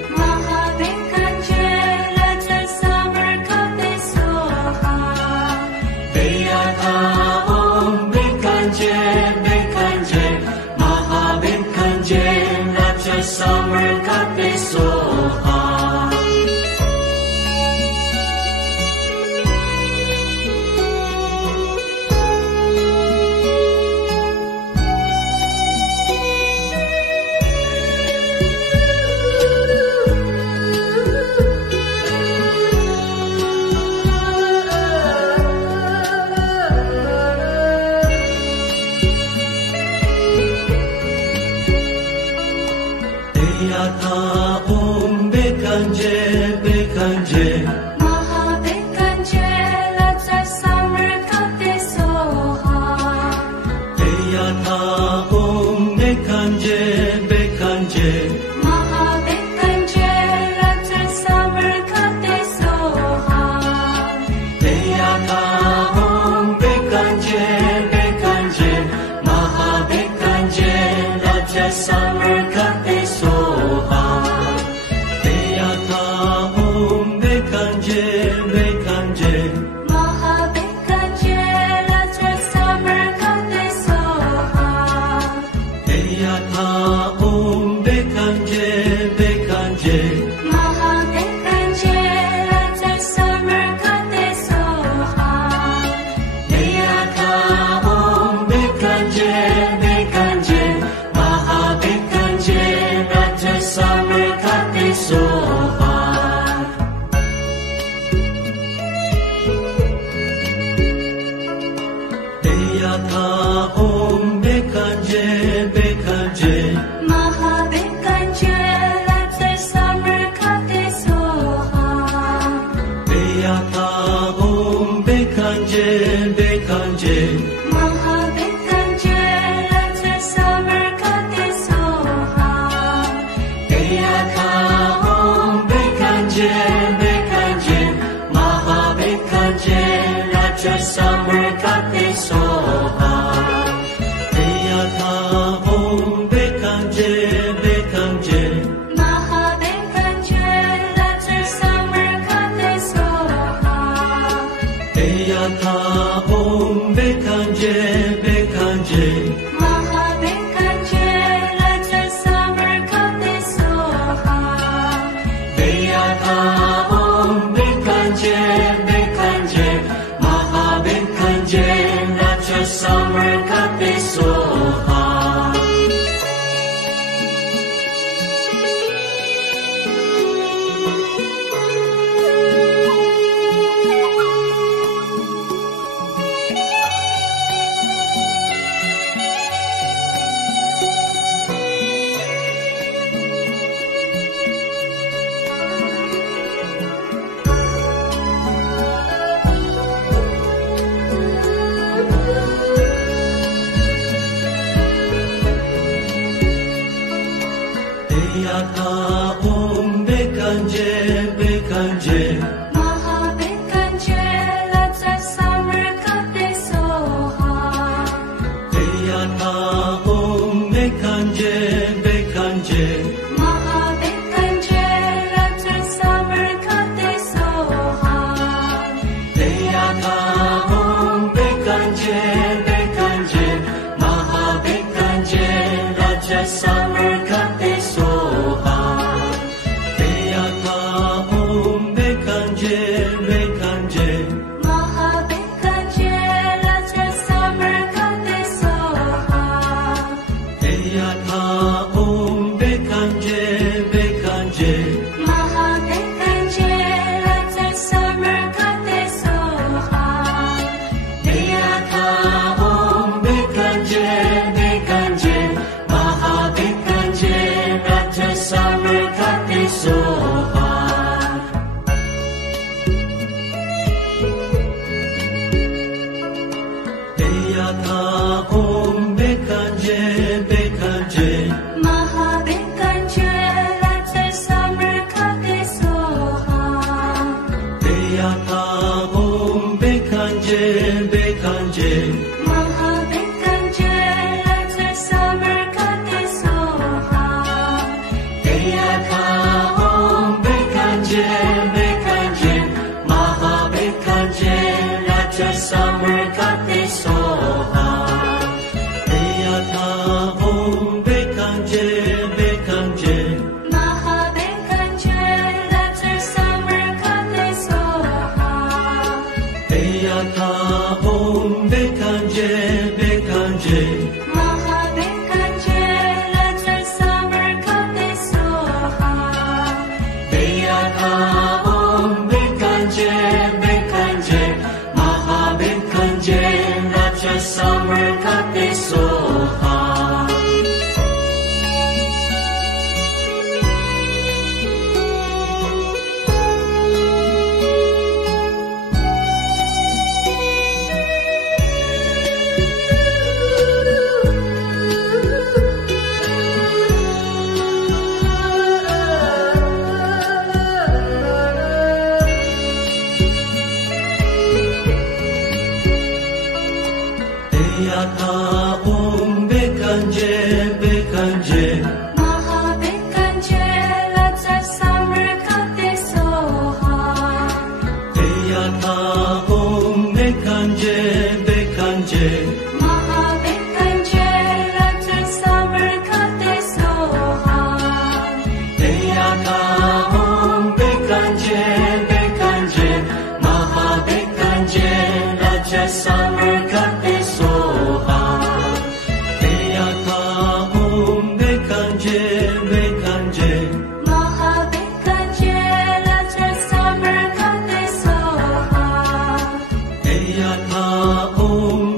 Maha Bekanje, let us summer cut this so hard. Om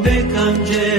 Bekanje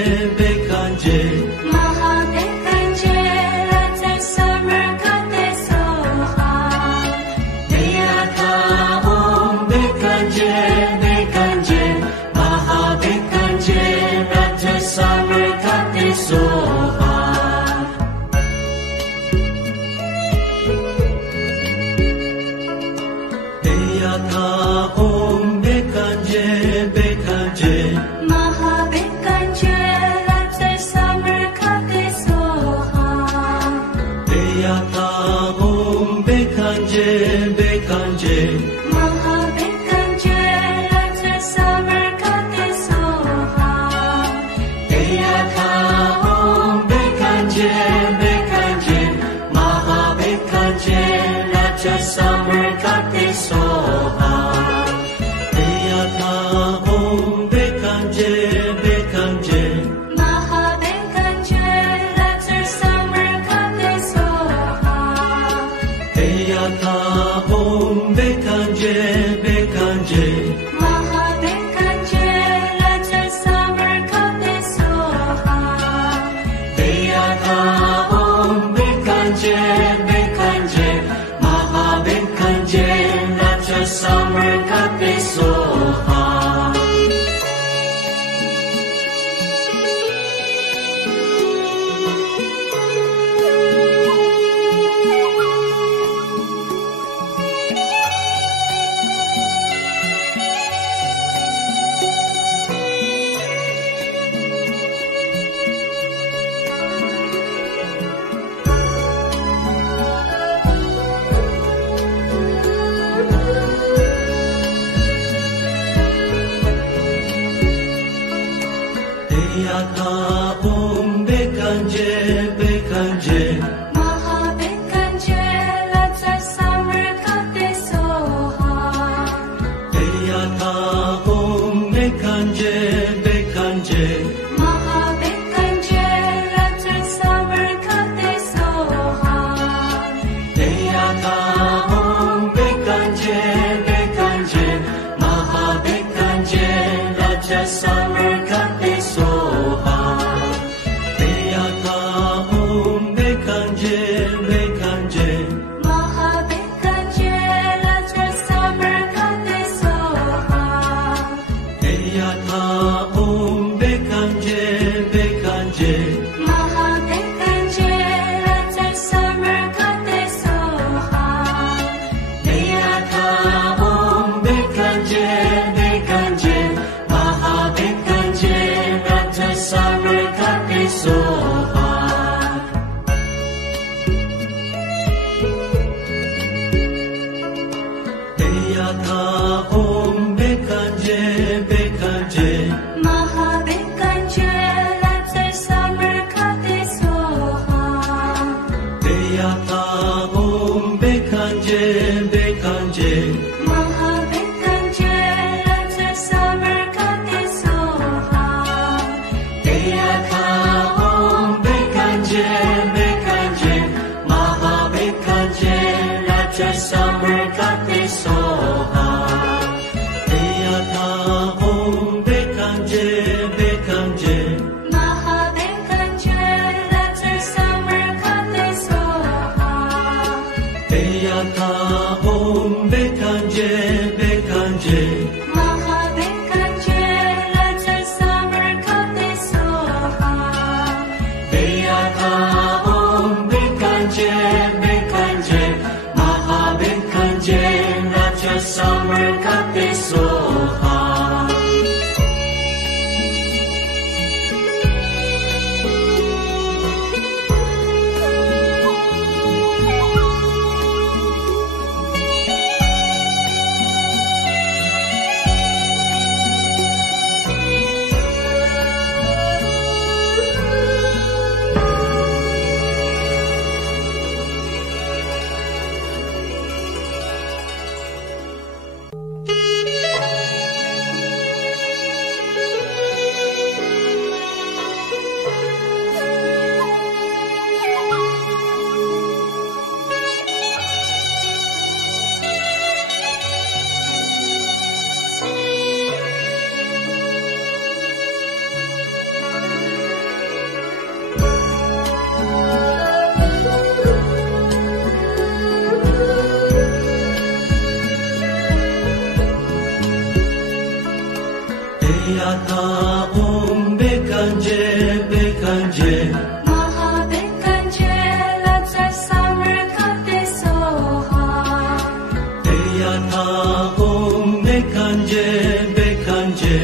Bekanje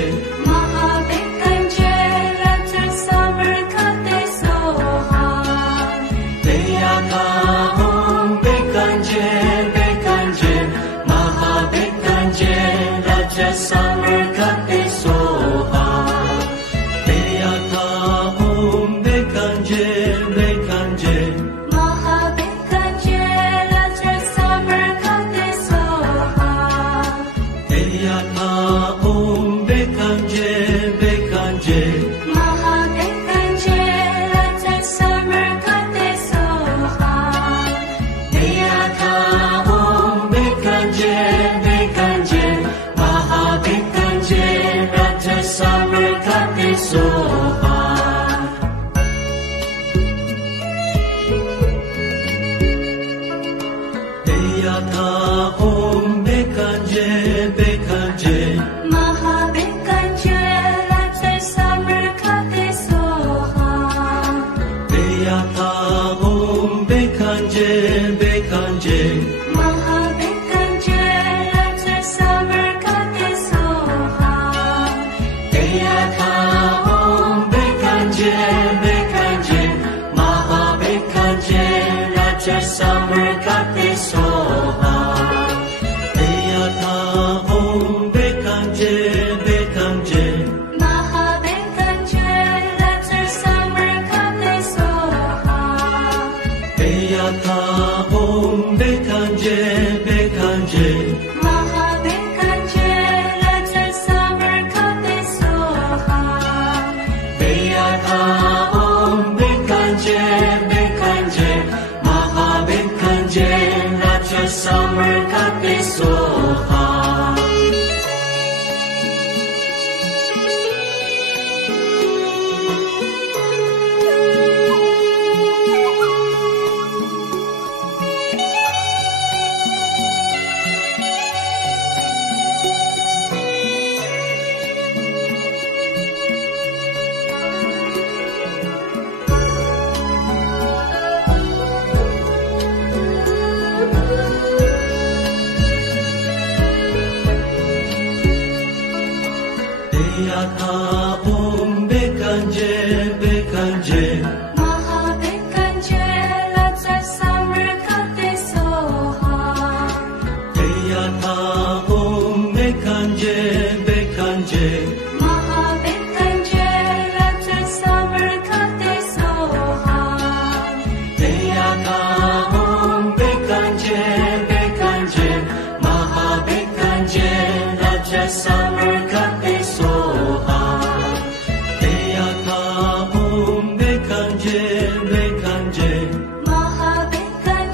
summer cut is so hard. Deyata om bekanje bekanje Maha bekanje like the summer cut is so hard. Deyata om bekanje bekanje Maha bekanje like the summer cut is so hard. Deyata om bekanje bekanje Maha bekanje like the summer cut is so hard. Deyata om bekanje bekanje Maha bekanje like the summer cut is so hard. Deyata om bekanje bekanje Maha bekanje like the summer cut is so hard. Deyata om bekanje bekanje Maha bekanje like the summer cut is so hard. Deyata om bekanje bekanje Maha bekanje like the summer cut is so hard. Deyata om bekanje bekanje Maha bekanje like the summer cut is so hard. Deyata om bekanje bekanje Maha bekanje like the summer cut is so hard. Deyata om bekanje bekanje Maha bekanje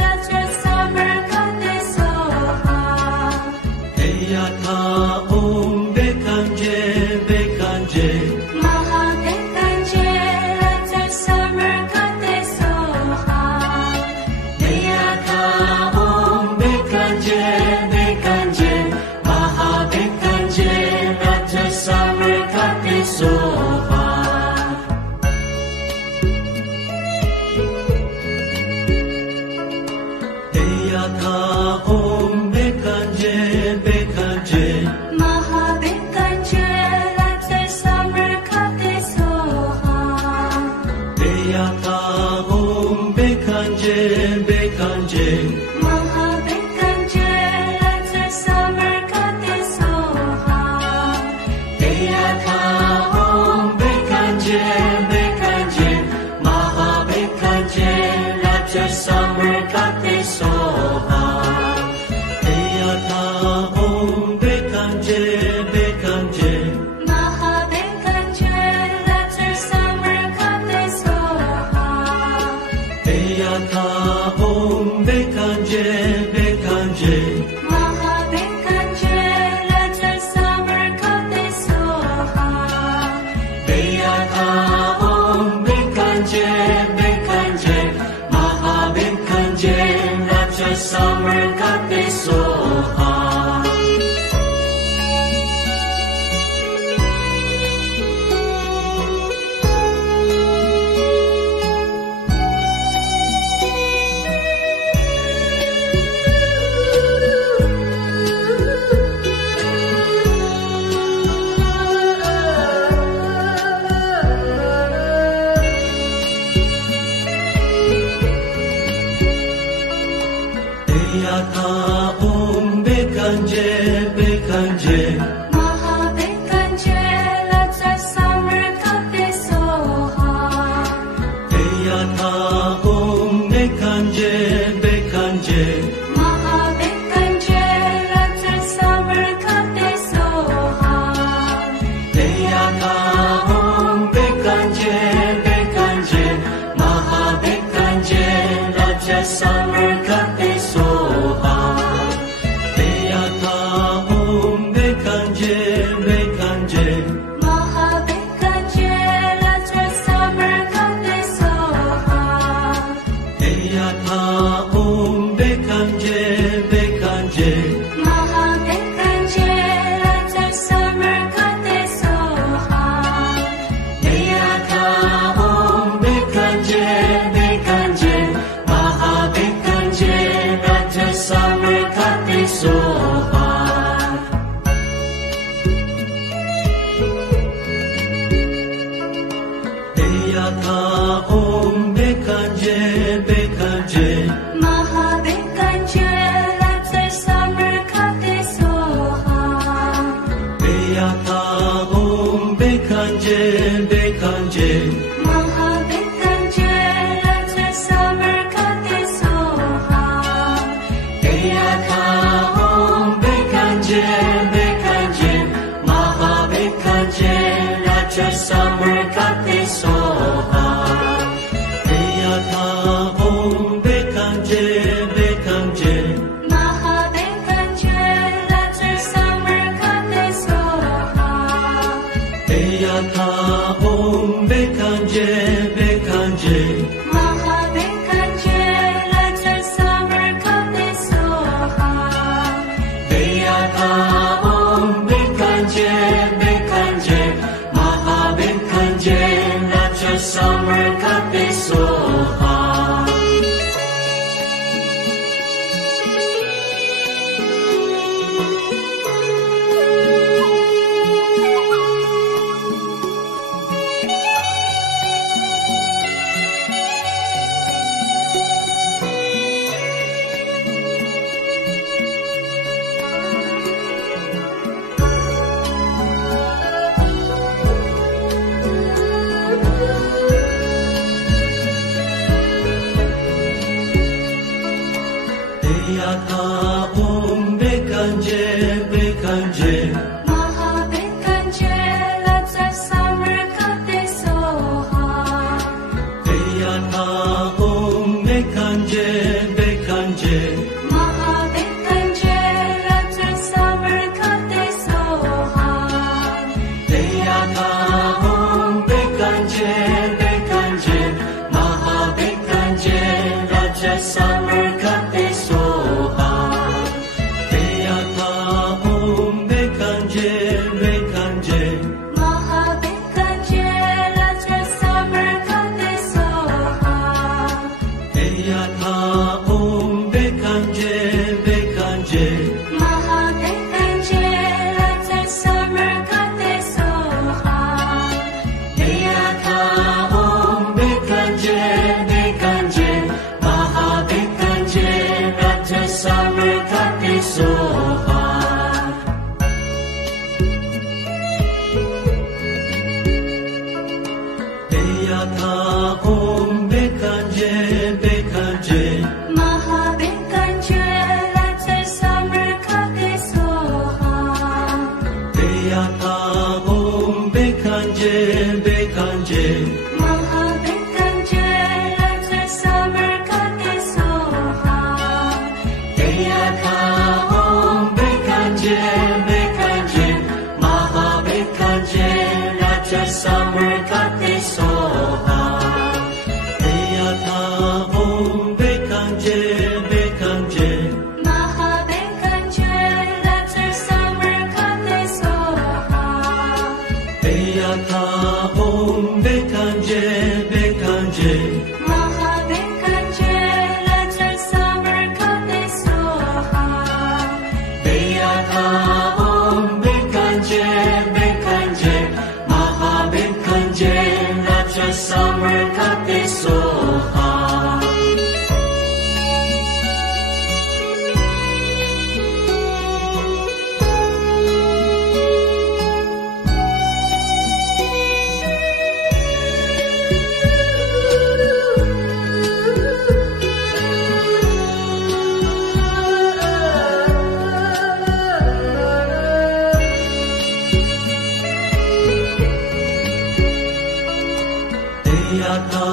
like the summer cut is so hard. Deyata om bekanje bekanje Maha bekanje like the summer cut is so hard. Deyata om bekanje bekanje Maha bekanje like the summer cut is so hard. Deyata om bekanje bekanje Maha bekanje like the summer cut is so hard. Deyata om bekanje bekanje Maha bekanje like the summer cut is so hard. Deyata om bekanje bekanje Maha bekanje like the summer cut is so hard. Deyata om bekanje bekanje Maha bekanje like the summer cut is so hard. Deyata om bekanje bekanje Maha bekanje like the summer cut is so hard. Deyata om bekanje bekanje Maha bekanje like the summer cut is so hard. Deyata om Eyata Om Bekanje Bekanje Mahabekanje Latsa Samarkate Soha Eyata Om Bekanje Bekanje Mahabekanje Latsa Samarkate Soha Eyata Om Bekanje Bekanje Mahabekanje Raja Samarkate Soha Eyata Om Bekanje Bekanje Mahabekanje Latsa Samarkate Soha Eyata Om Bekanje Bekanje Mahabekanje Latsa Samarkate Soha Eyata Om Bekanje Bekanje Mahabekanje Raja Samarkate Soha Eyata Om Bekanje Bekanje Mahabekanje Latsa Samarkate Soha Eyata Om Bekanje Bekanje Mahabekanje Latsa Samarkate Soha Eyata Om Bekanje Bekanje Mahabekanje Raja Samarkate Soha Eyata Om Bekanje Bekanje Mahabekanje Latsa Samarkate Soha Eyata Om Bekanje Bekanje Mahabekanje Latsa Samarkate Soha Eyata Om Bekanje Bekanje Mahabekanje Raja Samarkate Soha Eyata Om Bekanje Bekanje Mahabekanje Latsa Samarkate Soha Eyata Om Bekanje Bekanje Mahabekanje Latsa Samarkate Soha Eyata Om Bekanje Bekanje Mahabekanje Raja Samarkate Soha Eyata Om Bekanje Bekanje Mahabekanje Latsa Samarkate Soha Eyata Om Bekanje Bekanje Mahabekanje Latsa Samarkate Soha Eyata Om Bekanje Bekanje Mahabekanje Raja Samarkate Soha Eyata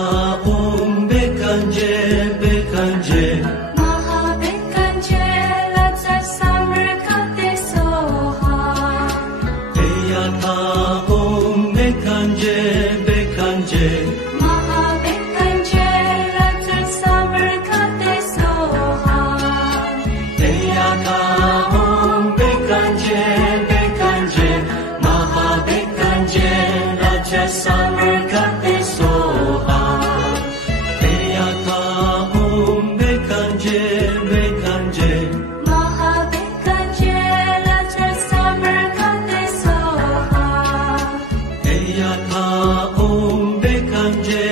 Om Bekanje Bekanje Mahabekanje Latsa Samarkate Soha Eyata Om Bekanje Bekanje Mahabekanje Latsa Samarkate Soha Eyata Om Bekanje Bekanje Mahabekanje Raja Samarkate Soha Eyata Om Bekanje Bekanje Mahabekanje Latsa Samarkate Soha Eyata Om Bekanje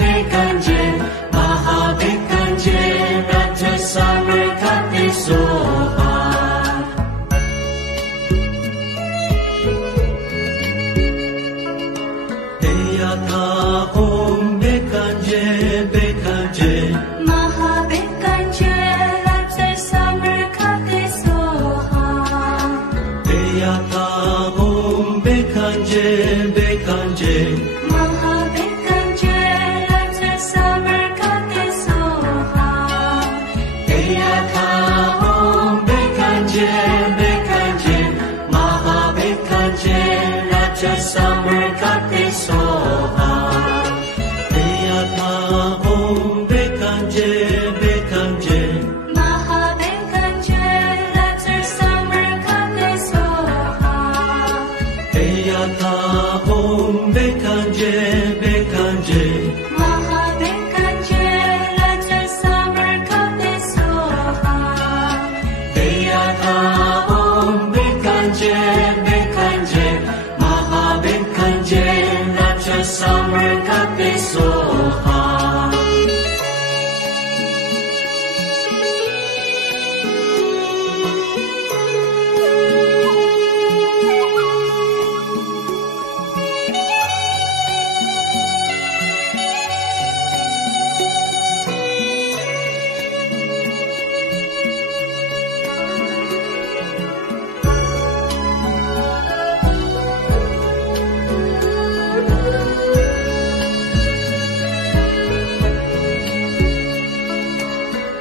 Bekanje, Maha Bekanje, Raja Samarkati Soha. Deyata Om Bekanje, Bekanje, Maha Bekanje, Raja Samarkati Soha. Deyata Om Bekanje, Bekanje, Maha Bekanje, Raja Samarkati Soha. Deyata Om Bekanje, Bekanje, Maha Bekanje, Raja Samarkati Soha. Deyata Om Bekanje, Bekanje, Maha Bekanje, Raja Samarkati Soha. Deyata Om Bekanje, Bekanje, Maha Bekanje, Raja Samarkati Soha. Deyata Om Bekanje, Bekanje, Maha Bekanje, Raja Samarkati Soha.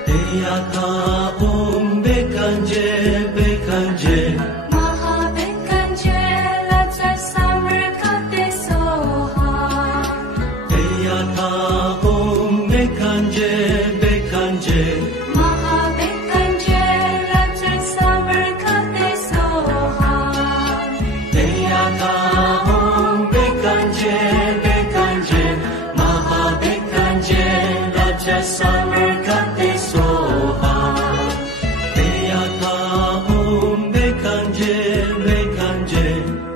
Deyata Om Bekanje, Bekanje, Maha Bekanje, Raja Samarkati Soha. Deyata Om Bekanje, Bekanje, Maha Bekanje, Raja Samarkati Soha. Deyata Om Bekanje, Bekanje, Maha Bekanje, Raja Samarkati Soha. Deyata Om Bekanje, Bekanje,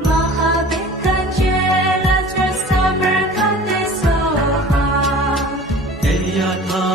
Maha Bekanje, Raja Samarkati Soha. Deyata